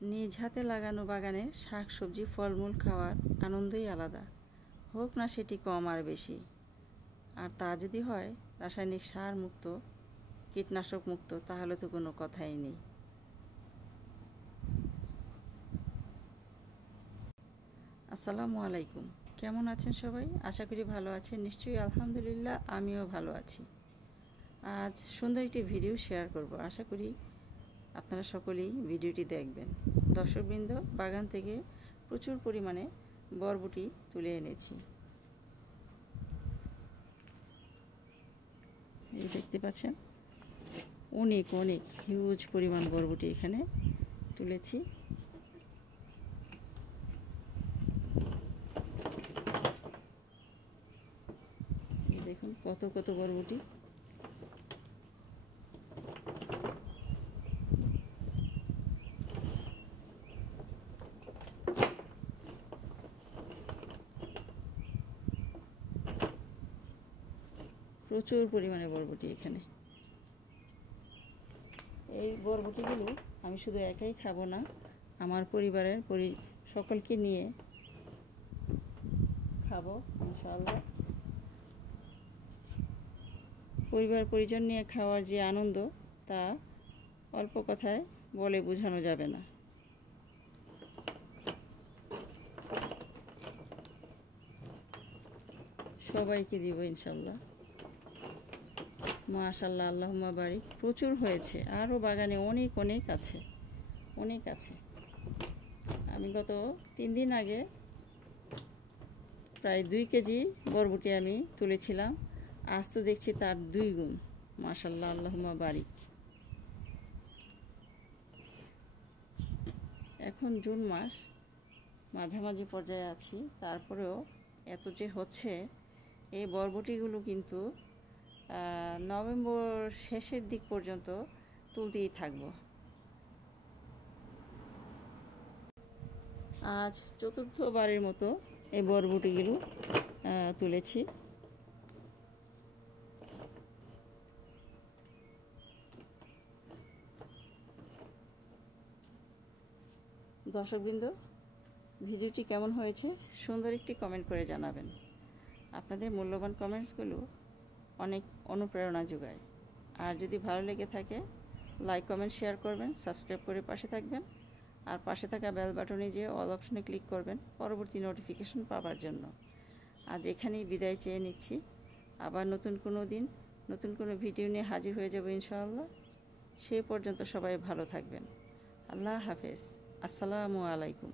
নিজ হাতে লাগানো বাগানে শাক সবজি ফলমূল খাওয়ার আনন্দই আলাদা, হোক না সেটি কম আর বেশি। আর তা যদি হয় রাসায়নিক সার মুক্ত, কীটনাশক মুক্ত, তাহলে তো কোনো কথাই নেই। আসসালামু আলাইকুম, কেমন আছেন সবাই? আশা করি ভালো আছেন। নিশ্চয়ই আলহামদুলিল্লাহ, আমিও ভালো আছি। আজ সুন্দর একটি ভিডিও শেয়ার করব, আশা করি আপনারা সকলেই ভিডিওটি দেখবেন। দর্শকবৃন্দ, বাগান থেকে প্রচুর পরিমাণে বরবটি তুলে এনেছি। এই দেখতে পাচ্ছেন, অনেক অনেক হিউজ পরিমাণ বরবটি এখানে তুলেছি। এই দেখুন কত কত বরবটি। প্রচুর পরিমাণে বরবটি এখানে। এই বরবটিগুলো আমি শুধু একাই খাবো না, আমার পরিবারের সকলকে নিয়ে খাবো ইনশাআল্লাহ। পরিবার পরিজন নিয়ে খাওয়ার যে আনন্দ, তা অল্প কথায় বলে বোঝানো যাবে না। সবাইকে দিব ইনশাআল্লাহ। মাশাআল্লাহ, আল্লাহুম্মা বারিক। প্রচুর হয়েছে, আরও বাগানে অনেক অনেক আছে, অনেক আছে। আমি গত 3 দিন আগে প্রায় 2 কেজি বরবটি আমি তুলেছিলাম, আজ তো দেখছি তার 2 গুণ। মাশাআল্লাহ, আল্লাহুম্মা বারিক। এখন জুন মাস মাঝামাঝি পর্যায়ে আছি, তারপরেও এত যে হচ্ছে। এই বরবটিগুলো কিন্তু নভেম্বর শেষের দিক পর্যন্ত তুলতেই থাকব। আজ চতুর্থবারের মতো এই বরবটিগুলো তুলেছি। দর্শকবৃন্দ, ভিডিওটি কেমন হয়েছে সুন্দর একটি কমেন্ট করে জানাবেন। আপনাদের মূল্যবান কমেন্টসগুলো অনেক অনুপ্রেরণা যোগায়। আর যদি ভালো লেগে থাকে, লাইক কমেন্ট শেয়ার করবেন, সাবস্ক্রাইব করে পাশে থাকবেন। আর পাশে থাকা বেল বাটনে যেয়ে অল অপশনে ক্লিক করবেন পরবর্তী নোটিফিকেশন পাওয়ার জন্য। আজ এখানেই বিদায় চেয়ে নিচ্ছি। আবার নতুন কোনো দিন নতুন কোনো ভিডিও নিয়ে হাজির হয়ে যাব ইনশাআল্লাহ। সেই পর্যন্ত সবাই ভালো থাকবেন। আল্লাহ হাফেজ। আসসালামু আলাইকুম।